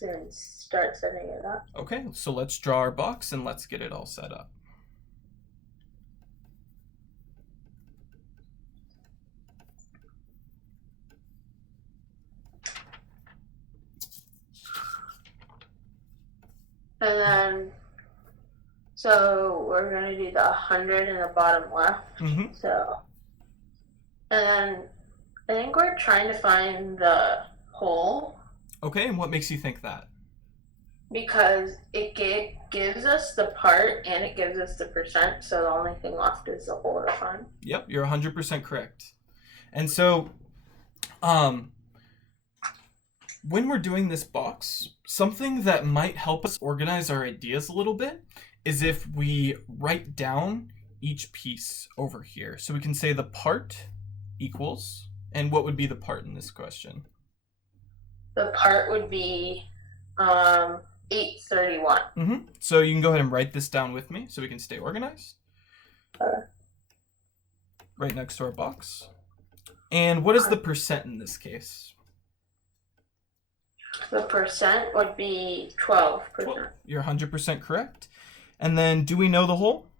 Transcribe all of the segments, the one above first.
box and start setting it up. Okay, so let's draw our box and let's get it all set up. And then, so we're going to do the 100 in the bottom left. Mm-hmm. So, and then I think we're trying to find the hole. Okay, and what makes you think that? Because it gives us the part and it gives us the percent, so the only thing left is the hole to find. Yep, you're 100% correct. And so, when we're doing this box, something that might help us organize our ideas a little bit is if we write down each piece over here. So we can say the part equals, and what would be the part in this question? The part would be 831. Mm-hmm. So you can go ahead and write this down with me so we can stay organized. Right next to our box. And what is the percent in this case? The percent would be 12%. You're 100% correct. And then, do we know the whole?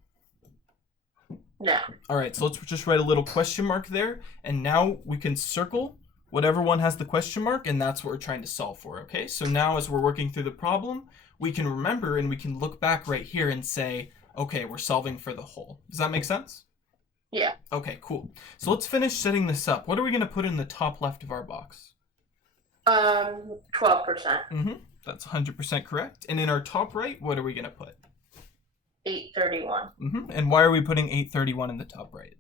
No. All right, so let's just write a little question mark there. And now we can circle whatever one has the question mark, and that's what we're trying to solve for, okay? So now as we're working through the problem, we can remember and we can look back right here and say, okay, we're solving for the whole. Does that make sense? Yeah. Okay, cool. So let's finish setting this up. What are we going to put in the top left of our box? 12%. Mm-hmm. That's 100% correct. And in our top right, what are we going to put? 831. Mm-hmm. And why are we putting 831 in the top right?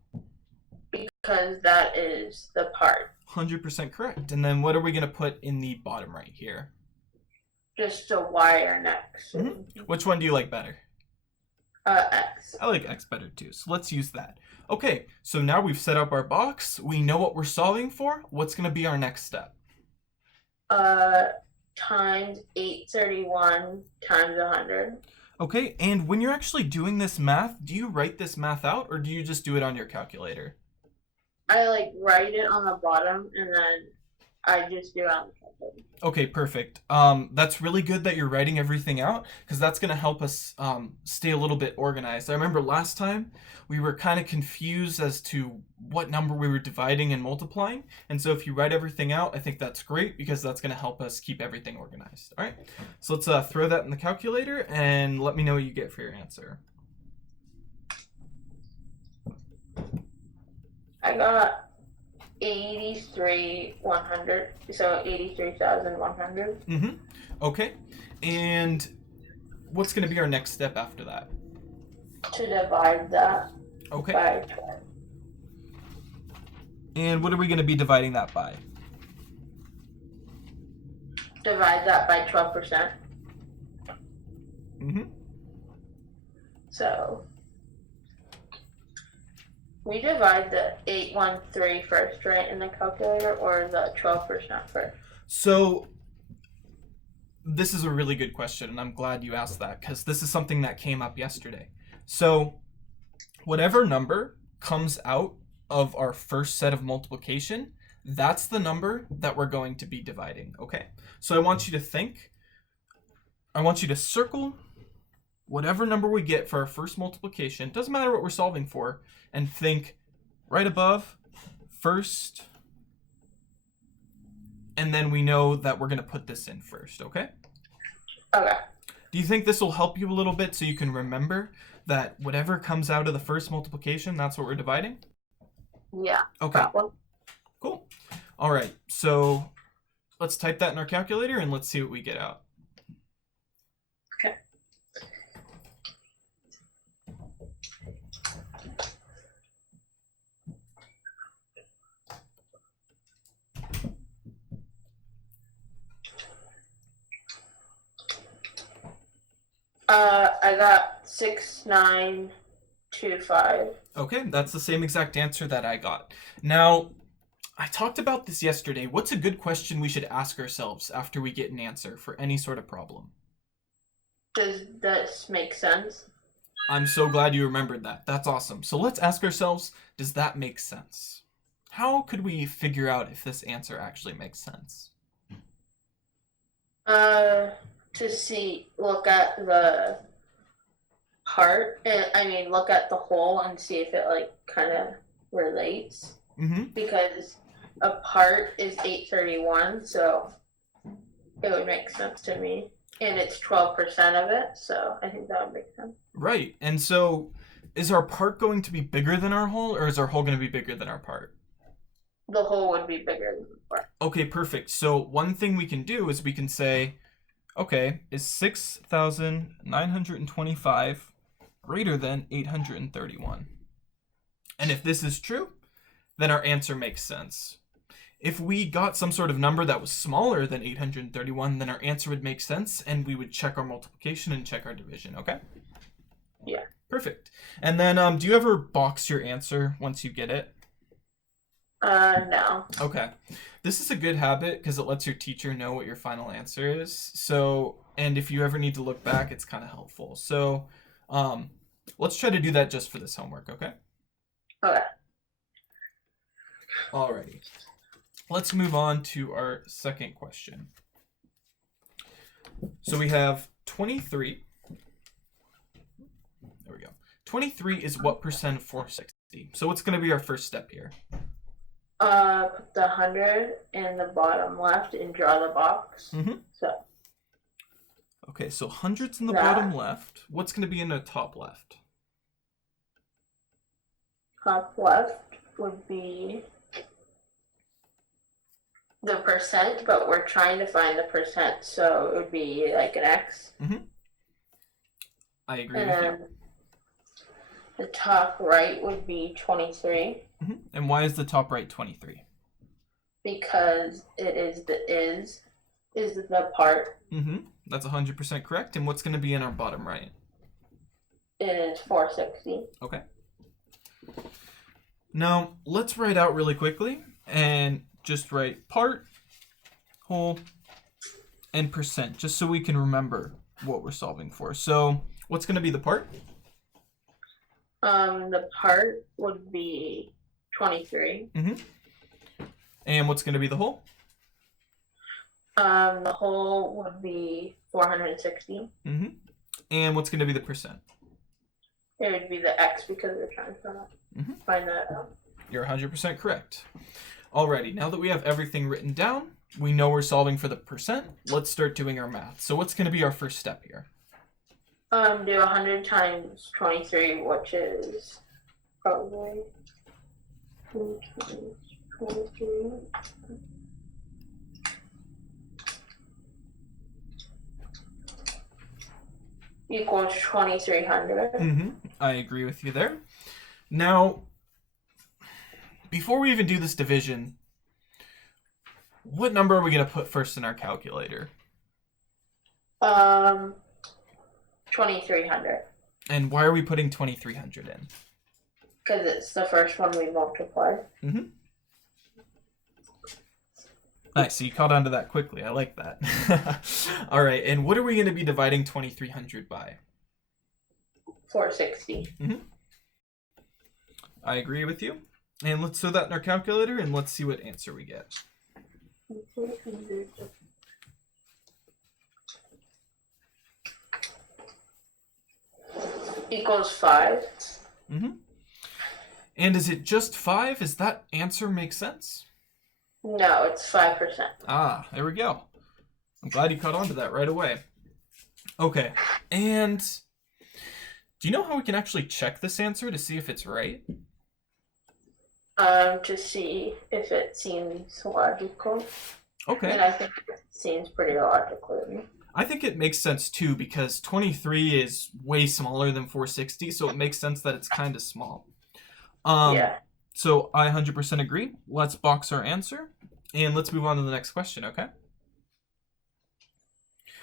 Because that is the part. 100% correct. And then what are we going to put in the bottom right here? Just a Y or an X. Mm-hmm. Which one do you like better? X. I like X better too, so let's use that. Okay, so now we've set up our box. We know what we're solving for. What's going to be our next step? Times 831 times 100. Okay, and when you're actually doing this math, do you write this math out or do you just do it on your calculator? I write it on the bottom and then I just do it on the calculator. Okay, perfect. That's really good that you're writing everything out because that's going to help us stay a little bit organized. I remember last time we were kind of confused as to what number we were dividing and multiplying. And so if you write everything out, I think that's great because that's going to help us keep everything organized. All right, so let's throw that in the calculator and let me know what you get for your answer. I got 100, so 83,100. Mm-hmm. Okay, and what's going to be our next step after that? To divide that Okay. by 12. And what are we going to be dividing that by? Divide that by 12%. Mm-hmm. So we divide the 813 first, right, in the calculator, or the 12% first? So this is a really good question, and I'm glad you asked that because this is something that came up yesterday. So whatever number comes out of our first set of multiplication, that's the number that we're going to be dividing, okay? So I want you to circle whatever number we get for our first multiplication, doesn't matter what we're solving for, and think right above, first, and then we know that we're going to put this in first, okay? Okay. Do you think this will help you a little bit so you can remember that whatever comes out of the first multiplication, that's what we're dividing? Yeah. Okay. Problem. Cool. All right, so let's type that in our calculator and let's see what we get out. Okay. I got 6925. Okay, that's the same exact answer that I got. Now, I talked about this yesterday. What's a good question we should ask ourselves after we get an answer for any sort of problem? Does this make sense? I'm so glad you remembered that. That's awesome. So let's ask ourselves, does that make sense? How could we figure out if this answer actually makes sense? I look at the part, look at the whole and see if it like kind of relates. Because a part is 831, so it would make sense to me. And it's 12% of it, so I think that would make sense. Right. And so is our part going to be bigger than our whole, or is our whole going to be bigger than our part? The whole would be bigger than the part. Okay, perfect. So one thing we can do is we can say, okay, is 6,925 greater than 831? And if this is true, then our answer makes sense. If we got some sort of number that was smaller than 831, then our answer would make sense, and we would check our multiplication and check our division, okay? Yeah. Perfect. And then do you ever box your answer once you get it? No. Okay. This is a good habit because it lets your teacher know what your final answer is. So, and if you ever need to look back, it's kind of helpful. So, let's try to do that just for this homework, okay? Okay. Alrighty. Let's move on to our second question. So we have 23. There we go. 23 is what percent of 460? So what's going to be our first step here? Put the 100 in the bottom left and draw the box. So. Okay, so hundreds in the bottom left. What's going to be in the top left? Top left would be the percent, but we're trying to find the percent, so it would be like an X. I agree with you. The top right would be 23. And why is the top right 23? Because it is the part. That's 100% correct. And what's going to be in our bottom right? It is 460. Okay. Now, let's write out really quickly and just write part, whole, and percent, just so we can remember what we're solving for. So, what's going to be the part? The part would be 23. And what's going to be the whole? The whole would be 460. And what's going to be the percent? It would be the X because we're trying to find that out. You're 100% correct. Alrighty, now that we have everything written down, we know we're solving for the percent. Let's start doing our math. So what's going to be our first step here? Do 100 times 23, which is probably 23. Equals 2,300. I agree with you there. Now, before we even do this division, what number are we going to put first in our calculator? 2,300. And why are we putting 2,300 in? Because it's the first one we multiplied. Nice, so you caught on to that quickly. I like that. All right, and what are we going to be dividing 2,300 by? 460. I agree with you. And let's throw that in our calculator and let's see what answer we get. Equals 5. And is it just 5? Does that answer make sense? No, it's 5%. Ah, there we go. I'm glad you caught on to that right away. Okay, and do you know how we can actually check this answer to see if it's right? To see if it seems logical. Okay. And I think it seems pretty logical to me. I think it makes sense too because 23 is way smaller than 460, so it makes sense that it's kind of small. Yeah. So I 100% agree. Let's box our answer and let's move on to the next question, okay?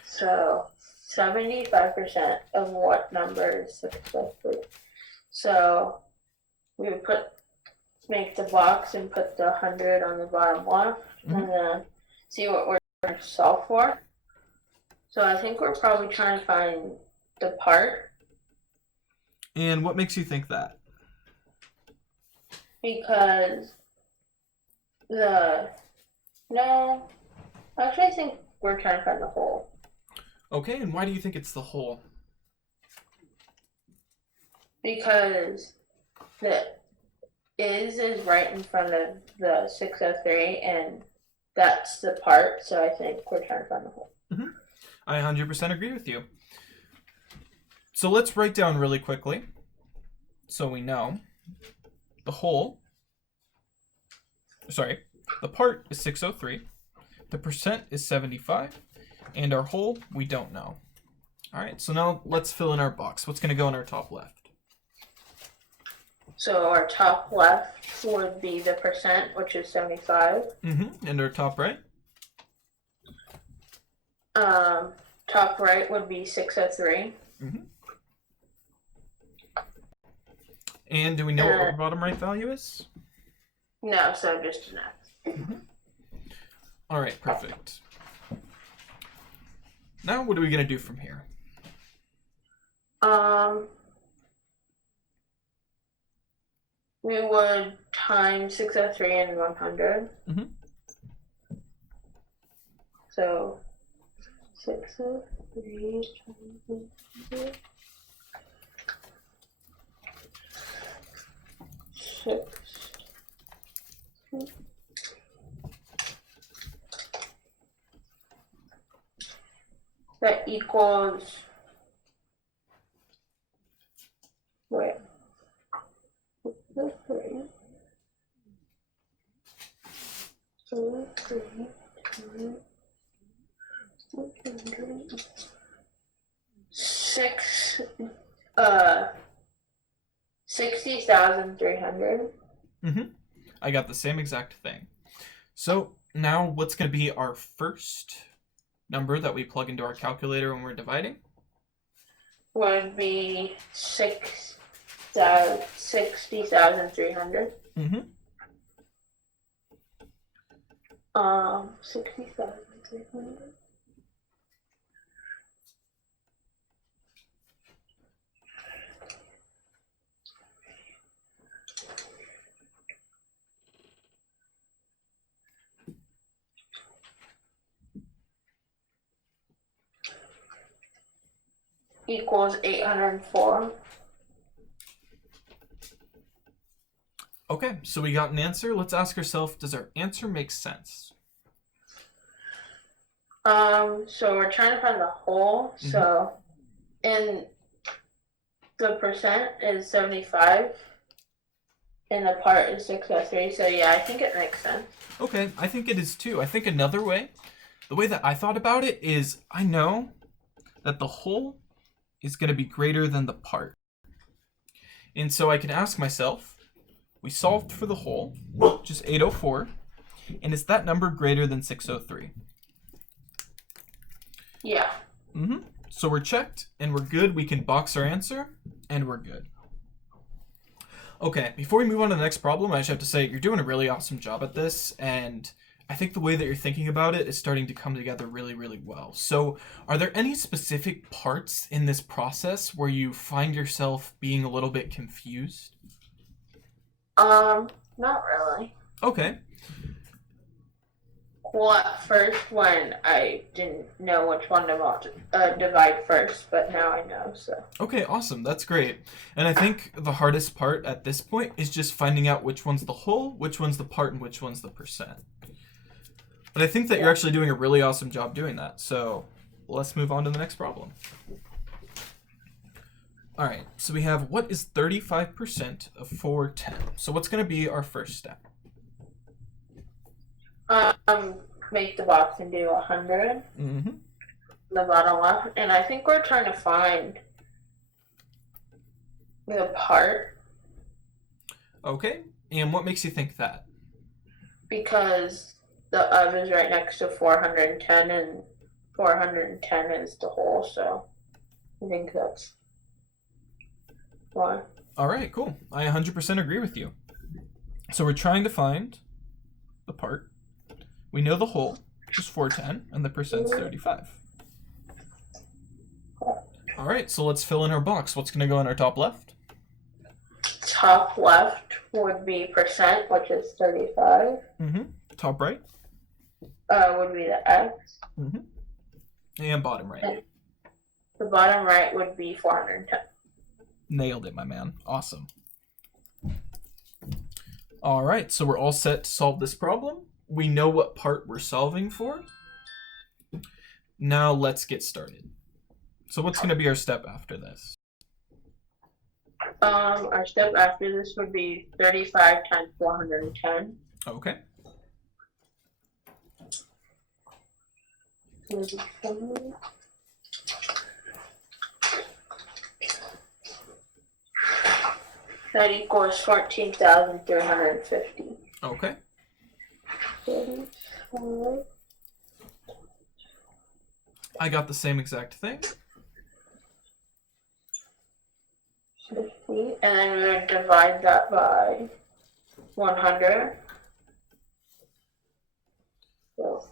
So 75% of what number is 6 plus 3? So we would make the box and put the 100 on the bottom left and then see what we're trying to solve for. So I think we're probably trying to find the part. And what makes you think that? Because I actually think we're trying to find the whole. Okay, and why do you think it's the whole? Because the is right in front of the 603, and that's the part, so I think we're trying to find the whole. I 100% agree with you. So let's write down really quickly so we know. The whole, sorry, the part is 603, the percent is 75, and our whole, we don't know. All right, so now let's fill in our box. What's going to go in our top left? So our top left would be the percent, which is 75. And our top right? Top right would be 603. And do we know what our bottom right value is? No, so just an X. All right, perfect. Now what are we going to do from here? We would times 603 and 100. So 603 times 100. 6. That equals. Wait. 3. 6. 60,300. I got the same exact thing. So now what's going to be our first number that we plug into our calculator when we're dividing? Would be 60,300. 60,300. Equals 804. Okay, so we got an answer. Let's ask ourselves, does our answer make sense? So we're trying to find the whole. So, and the percent is 75, and the part is 603. So yeah, I think it makes sense. Okay, I think it is too. I think another way, the way that I thought about it is, I know that the whole is going to be greater than the part. And so I can ask myself, we solved for the whole, which is 804, and is that number greater than 603? Yeah. So we're checked, and we're good. We can box our answer, and we're good. Okay, before we move on to the next problem, I just have to say, you're doing a really awesome job at this, and I think the way that you're thinking about it is starting to come together really, really well. So are there any specific parts in this process where you find yourself being a little bit confused? Not really. Okay. Well, at first when I didn't know which one to divide first, but now I know, so. Okay, awesome. That's great. And I think the hardest part at this point is just finding out which one's the whole, which one's the part, and which one's the percent. But I think that you're actually doing a really awesome job doing that. So let's move on to the next problem. All right, so we have what is 35% of 410? So what's going to be our first step? Make the box and do 100. The bottom left, and I think we're trying to find the part. Okay, and what makes you think that? Because the of is right next to 410, and 410 is the whole, so I think that's why. All right, cool. I 100% agree with you. So we're trying to find the part. We know the whole, which is 410, and the percent's 35. All right, so let's fill in our box. What's going to go in our top left? Top left would be percent, which is 35. Top right? Would be the X. And bottom right. the bottom right would be 410. Nailed it, my man. Awesome. All right, so we're all set to solve this problem. We know what part we're solving for. Now let's get started. So what's going to be our step after this? Our step after this would be 35 times 410. Okay. That equals 14,350. Okay. 35. I got the same exact thing. 50, and then we would divide that by 100. So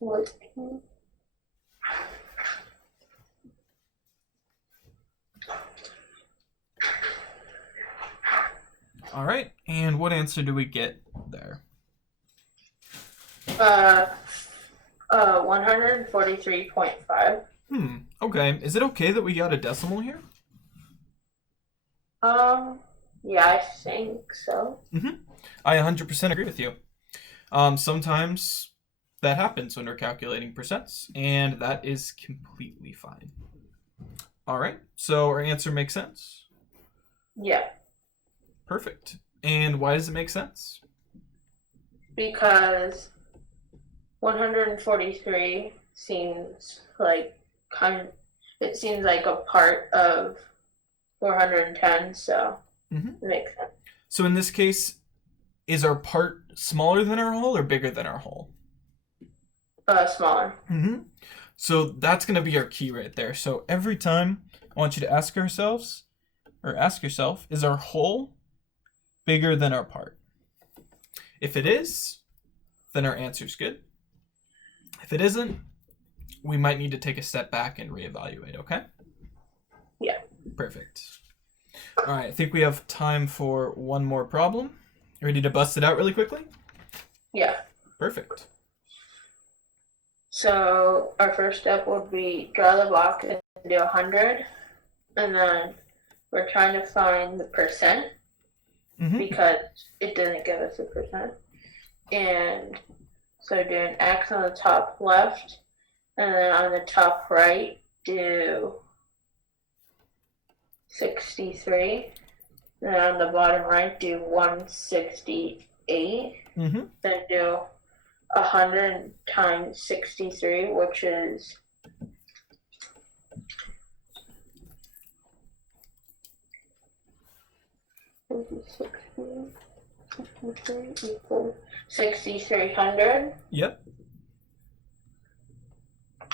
14. All right, and what answer do we get there? 143.5. Okay. Is it okay that we got a decimal here? Yeah, I think so. I 100% agree with you. Sometimes that happens when we're calculating percents, and that is completely fine. All right, so our answer makes sense? Yeah, Perfect. And why does it make sense? because 143 seems like it seems like a part of 410, so it makes sense. So in this case, is our part smaller than our whole or bigger than our whole? Smaller. So that's going to be our key right there. So every time I want you to ask yourself, is our whole bigger than our part? If it is, then our answer's good. If it isn't, we might need to take a step back and reevaluate, okay? Yeah. Perfect. All right, I think we have time for one more problem. You ready to bust it out really quickly? Yeah. Perfect. So our first step would be draw the box and do 100, and then we're trying to find the percent because it doesn't give us a percent. And so do an X on the top left, and then on the top right do 63. And then on the bottom right do 168. Then do 100 times 63, which is 63 equals 6,300. Yep.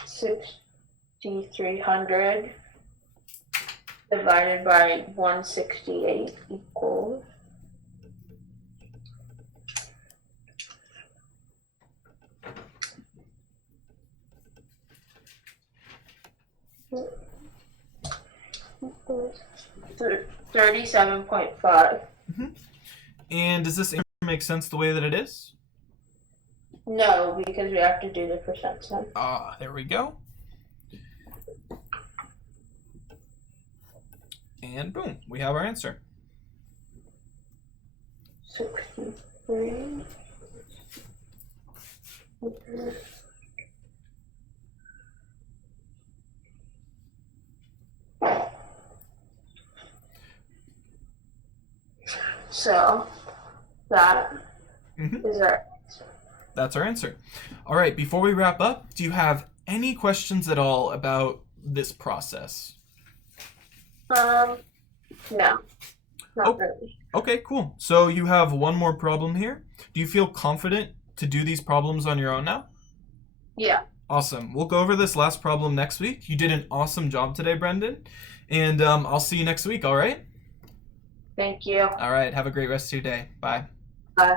6,300 divided by 168 equals 37.5. And does this answer make sense the way that it is? No, because we have to do the percent sign. There we go. And boom, we have our answer. 63. So that is our answer. That's our answer. All right, before we wrap up, do you have any questions at all about this process? No, not really. Okay, cool. So you have one more problem here. Do you feel confident to do these problems on your own now? Yeah. Awesome. We'll go over this last problem next week. You did an awesome job today, Brendan. And I'll see you next week, all right? Thank you. All right, have a great rest of your day. Bye. Bye.